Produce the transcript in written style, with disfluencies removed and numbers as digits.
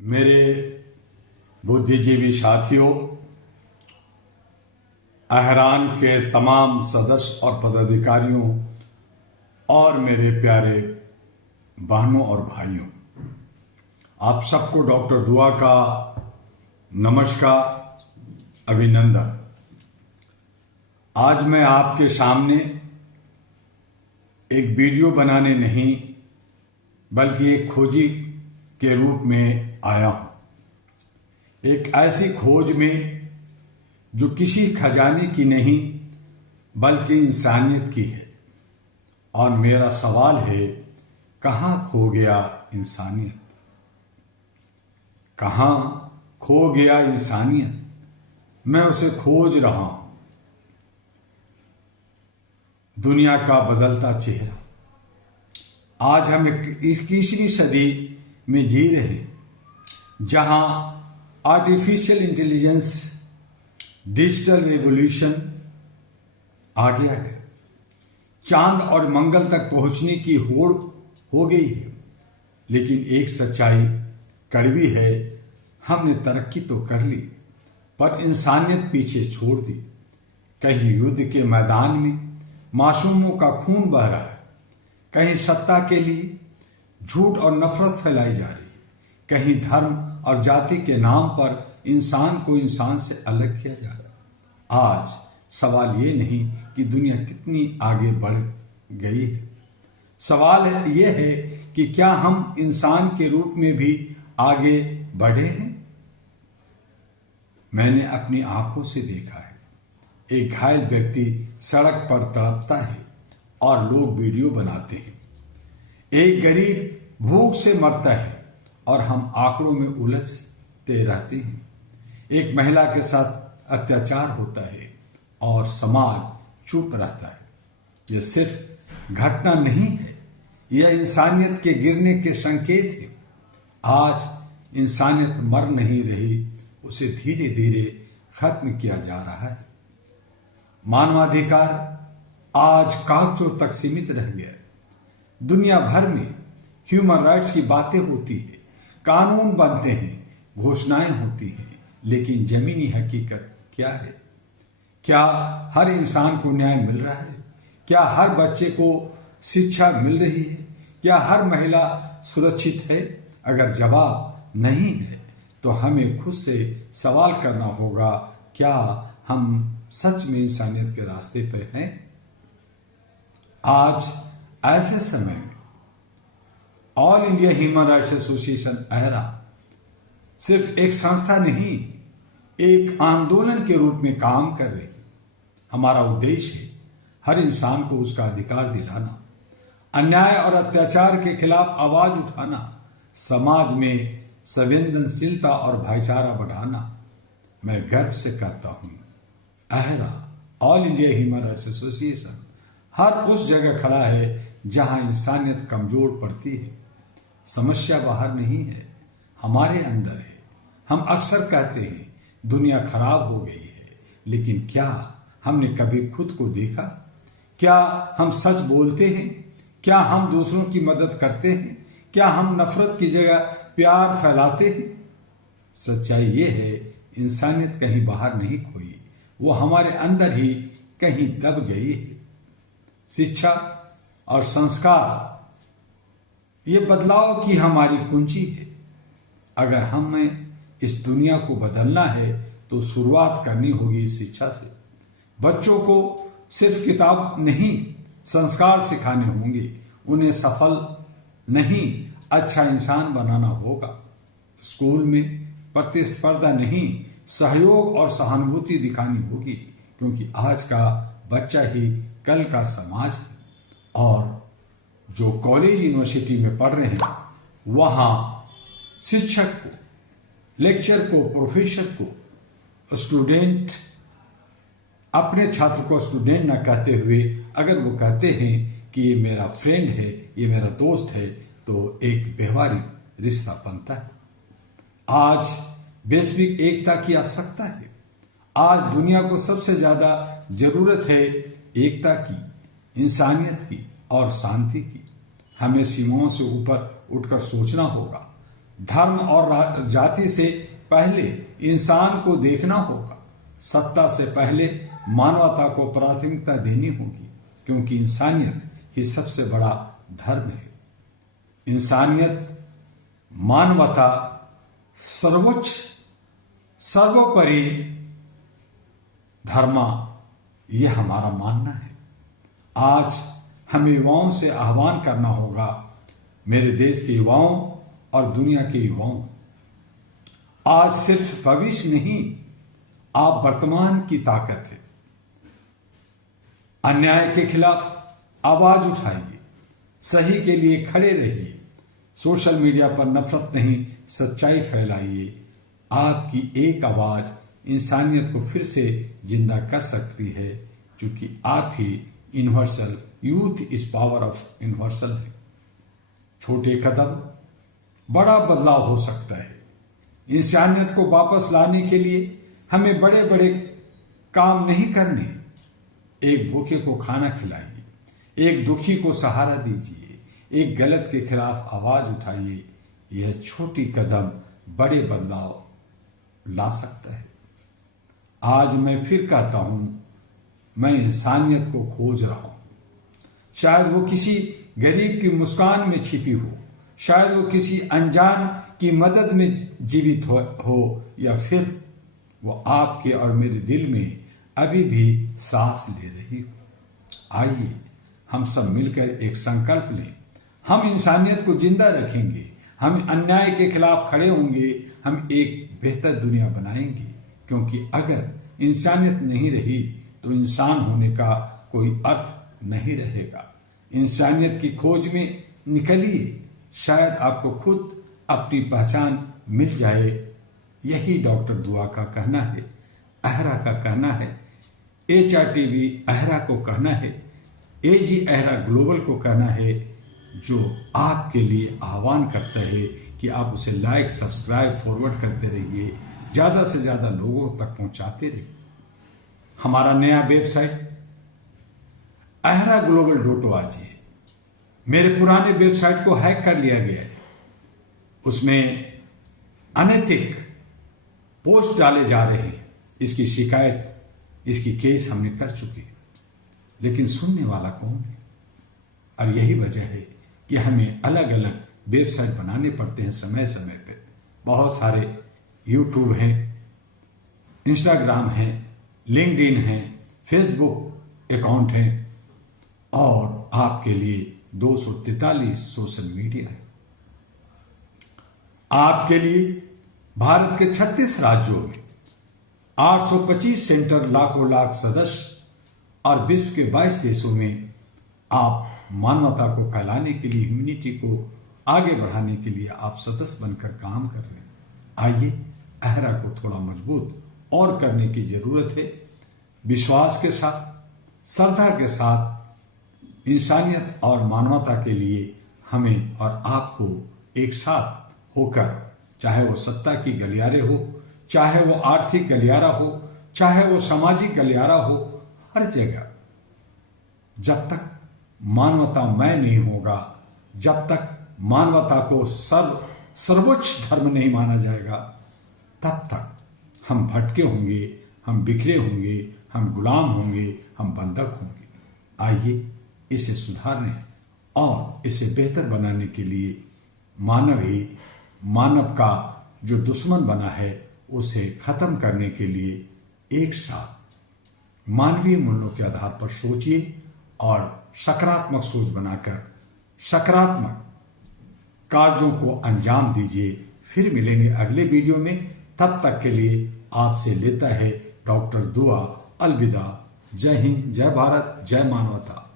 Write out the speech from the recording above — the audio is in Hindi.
मेरे बुद्धिजीवी साथियों, अहरान के तमाम सदस्य और पदाधिकारियों और मेरे प्यारे बहनों और भाइयों, आप सबको डॉक्टर दुआ का नमस्कार, अभिनंदन। आज मैं आपके सामने एक वीडियो बनाने नहीं बल्कि एक खोजी के रूप में आया हूं। एक ऐसी खोज में जो किसी खजाने की नहीं बल्कि इंसानियत की है। और मेरा सवाल है, कहां खो गया इंसानियत? कहां खो गया इंसानियत? मैं उसे खोज रहा हूं। दुनिया का बदलता चेहरा। आज हम 21वीं सदी में जी रहे हैं, जहां आर्टिफिशियल इंटेलिजेंस, डिजिटल रेवोल्यूशन आ गया है। चांद और मंगल तक पहुंचने की होड़ हो गई है। लेकिन एक सच्चाई कड़वी है, हमने तरक्की तो कर ली पर इंसानियत पीछे छोड़ दी। कहीं युद्ध के मैदान में मासूमों का खून बह रहा है, कहीं सत्ता के लिए झूठ और नफरत फैलाई जा रही है, कहीं धर्म और जाति के नाम पर इंसान को इंसान से अलग किया जा रहा है। आज सवाल ये नहीं कि दुनिया कितनी आगे बढ़ गई है, सवाल ये है कि क्या हम इंसान के रूप में भी आगे बढ़े हैं। मैंने अपनी आंखों से देखा है, एक घायल व्यक्ति सड़क पर तड़पता है और लोग वीडियो बनाते हैं। एक गरीब भूख से मरता है और हम आंकड़ों में उलझते रहते हैं। एक महिला के साथ अत्याचार होता है और समाज चुप रहता है। यह सिर्फ घटना नहीं है, यह इंसानियत के गिरने के संकेत है। आज इंसानियत मर नहीं रही, उसे धीरे धीरे खत्म किया जा रहा है। मानवाधिकार आज कागजों तक सीमित रह गया है। दुनिया भर में ह्यूमन राइट्स की बातें होती है, कानून बनते हैं, घोषणाएं होती हैं, लेकिन जमीनी हकीकत क्या है? क्या हर इंसान को न्याय मिल रहा है? क्या हर बच्चे को शिक्षा मिल रही है? क्या हर महिला सुरक्षित है? अगर जवाब नहीं है तो हमें खुद से सवाल करना होगा, क्या हम सच में इंसानियत के रास्ते पर हैं? आज ऐसे समय में All India Human Rights Association अहरा सिर्फ एक संस्था नहीं, एक आंदोलन के रूप में काम कर रही है। हमारा उद्देश्य है हर इंसान को उसका अधिकार दिलाना, अन्याय और अत्याचार के खिलाफ आवाज उठाना, समाज में संवेदनशीलता और भाईचारा बढ़ाना। मैं गर्व से कहता हूं, अहरा All India Human Rights Association हर उस जगह खड़ा है जहां इंसानियत कमजोर पड़ती है। समस्या बाहर नहीं है, हमारे अंदर है। हम अक्सर कहते हैं दुनिया खराब हो गई है, लेकिन क्या हमने कभी खुद को देखा? क्या हम सच बोलते हैं? क्या हम दूसरों की मदद करते हैं? क्या हम नफरत की जगह प्यार फैलाते हैं? सच्चाई ये है, इंसानियत कहीं बाहर नहीं खोई, वो हमारे अंदर ही कहीं दब गई है। शिक्षा और संस्कार ये बदलाव की हमारी कुंजी है। अगर हमें इस दुनिया को बदलना है तो शुरुआत करनी होगी शिक्षा से। बच्चों को सिर्फ किताब नहीं, संस्कार सिखाने होंगे। उन्हें सफल नहीं, अच्छा इंसान बनाना होगा। स्कूल में प्रतिस्पर्धा नहीं, सहयोग और सहानुभूति दिखानी होगी, क्योंकि आज का बच्चा ही कल का समाज है। और जो कॉलेज यूनिवर्सिटी में पढ़ रहे हैं, वहाँ शिक्षक को, लेक्चर को, प्रोफेसर को स्टूडेंट, अपने छात्र को स्टूडेंट ना कहते हुए अगर वो कहते हैं कि ये मेरा फ्रेंड है, ये मेरा दोस्त है, तो एक व्यवहारिक रिश्ता बनता है। आज वैश्विक एकता की आवश्यकता है। आज दुनिया को सबसे ज्यादा जरूरत है एकता की, इंसानियत की और शांति की। हमें सीमाओं से ऊपर उठकर सोचना होगा। धर्म और जाति से पहले इंसान को देखना होगा। सत्ता से पहले मानवता को प्राथमिकता देनी होगी, क्योंकि इंसानियत ही सबसे बड़ा धर्म है। इंसानियत, मानवता सर्वोच्च, सर्वोपरि धर्म, यह हमारा मानना है। आज हमें युवाओं से आह्वान करना होगा, मेरे देश के युवाओं और दुनिया के युवाओं, आज सिर्फ भविष्य नहीं, आप वर्तमान की ताकत है। अन्याय के खिलाफ आवाज उठाइए, सही के लिए खड़े रहिए। सोशल मीडिया पर नफरत नहीं, सच्चाई फैलाइए। आपकी एक आवाज इंसानियत को फिर से जिंदा कर सकती है, क्योंकि आप ही universal, youth is power of universal है। छोटे कदम, बड़ा बदलाव हो सकता है। इंसानियत को वापस लाने के लिए हमें बड़े बड़े काम नहीं करने। एक भूखे को खाना खिलाइए, एक दुखी को सहारा दीजिए, एक गलत के खिलाफ आवाज उठाइए। यह छोटी कदम बड़े बदलाव ला सकता है। आज मैं फिर कहता हूं, मैं इंसानियत को खोज रहा हूं। शायद वो किसी गरीब की मुस्कान में छिपी हो, शायद वो किसी अनजान की मदद में जीवित हो, या फिर वो आपके और मेरे दिल में अभी भी सांस ले रही हो। आइए हम सब मिलकर एक संकल्प लें, हम इंसानियत को जिंदा रखेंगे, हम अन्याय के खिलाफ खड़े होंगे, हम एक बेहतर दुनिया बनाएंगे। क्योंकि अगर इंसानियत नहीं रही तो इंसान होने का कोई अर्थ नहीं रहेगा। इंसानियत की खोज में निकलिए, शायद आपको खुद अपनी पहचान मिल जाए। यही डॉक्टर दुआ का कहना है, अहरा का कहना है, HRTV अहरा को कहना है, AG अहरा ग्लोबल को कहना है, जो आपके लिए आह्वान करता है कि आप उसे लाइक, सब्सक्राइब, फॉरवर्ड करते रहिए, ज़्यादा से ज़्यादा लोगों तक पहुंचाते रहिए। हमारा नया वेबसाइट ahraglobal.org है। मेरे पुराने वेबसाइट को हैक कर लिया गया है, उसमें अनैतिक पोस्ट डाले जा रहे हैं। इसकी शिकायत, इसकी केस हमने कर चुके हैं, लेकिन सुनने वाला कौन है? और यही वजह है कि हमें अलग अलग वेबसाइट बनाने पड़ते हैं समय समय पर। बहुत सारे यूट्यूब हैं, इंस्टाग्राम हैं, लिंक्डइन हैं, फेसबुक अकाउंट हैं, और आपके लिए 243 सोशल मीडिया है। आपके लिए भारत के 36 राज्यों में 825 सेंटर, लाखों लाख सदस्य, और विश्व के 22 देशों में आप मानवता को फैलाने के लिए, ह्यूमैनिटी को आगे बढ़ाने के लिए आप सदस्य बनकर काम कर रहे हैं। आइए अहरा को थोड़ा मजबूत और करने की जरूरत है। विश्वास के साथ, श्रद्धा के साथ, इंसानियत और मानवता के लिए हमें और आपको एक साथ होकर, चाहे वो सत्ता की गलियारे हो, चाहे वो आर्थिक गलियारा हो, चाहे वो सामाजिक गलियारा हो, हर जगह जब तक मानवता मैं नहीं होगा, जब तक मानवता को सर्वोच्च धर्म नहीं माना जाएगा, तब तक हम भटके होंगे, हम बिखरे होंगे, हम गुलाम होंगे, हम बंधक होंगे। आइए इसे सुधारने और इसे बेहतर बनाने के लिए मानव ही मानव का जो दुश्मन बना है उसे खत्म करने के लिए एक साथ मानवीय मूल्यों के आधार पर सोचिए और सकारात्मक सोच बनाकर सकारात्मक कार्यों को अंजाम दीजिए। फिर मिलेंगे अगले वीडियो में, तब तक के लिए आपसे लेता है डॉक्टर दुआ। अलविदा। जय हिंद, जय भारत, जय मानवता।